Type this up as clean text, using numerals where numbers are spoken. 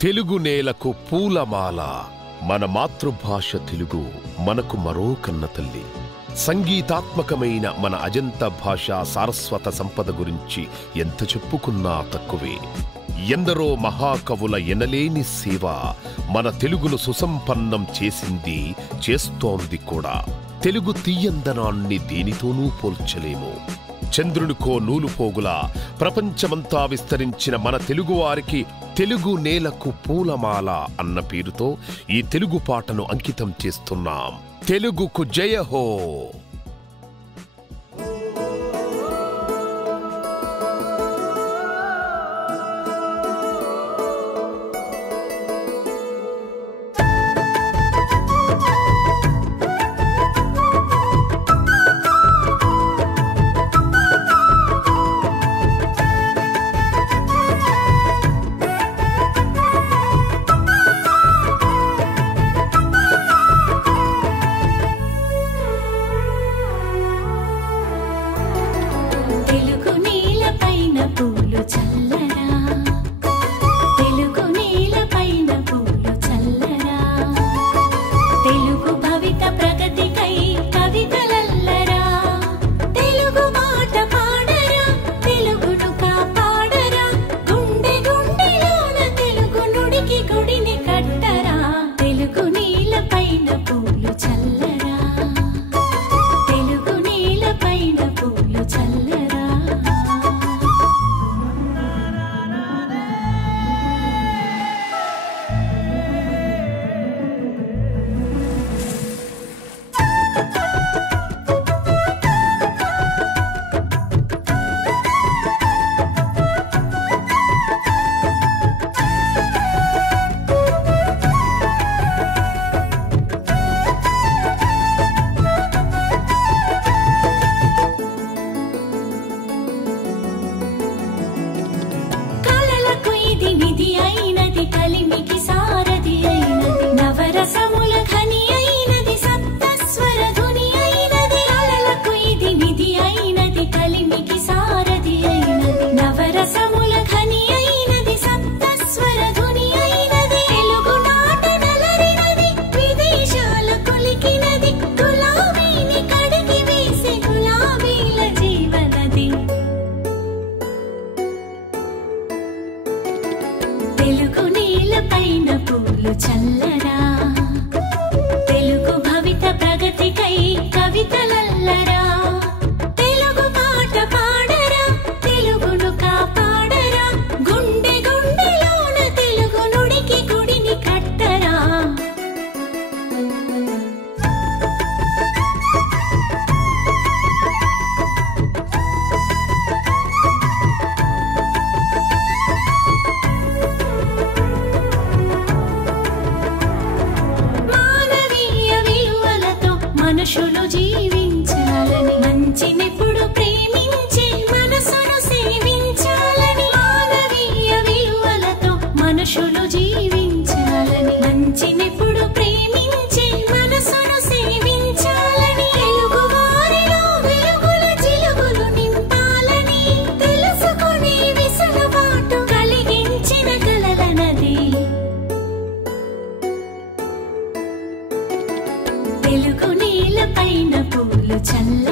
తెలుగు నేలకు పూలమాల. మన మాతృభాష తెలుగు మనకు మరో కన్న తల్లి. సంగీతాత్మకమైన మన అజంతా భాషా సారస్వత సంపద గురించి ఎంత చెప్పుకున్నా తక్కువే. ఎందరో మహాకవుల ఎనలేని సేవ మన తెలుగును సుసంపన్నం చేసింది, చేస్తోంది కూడా. తెలుగు తీయందనాన్ని దేనితోనూ పోల్చలేము. చంద్రునికో నూలుపోగులా ప్రపంచమంతా విస్తరించిన మన తెలుగువారికి తెలుగు నేలకు పూలమాల అన్న పేరుతో ఈ తెలుగు పాటను అంకితం చేస్తున్నాం. తెలుగుకు జయహో. తెలుగు నేలపైన పూలు చల్ల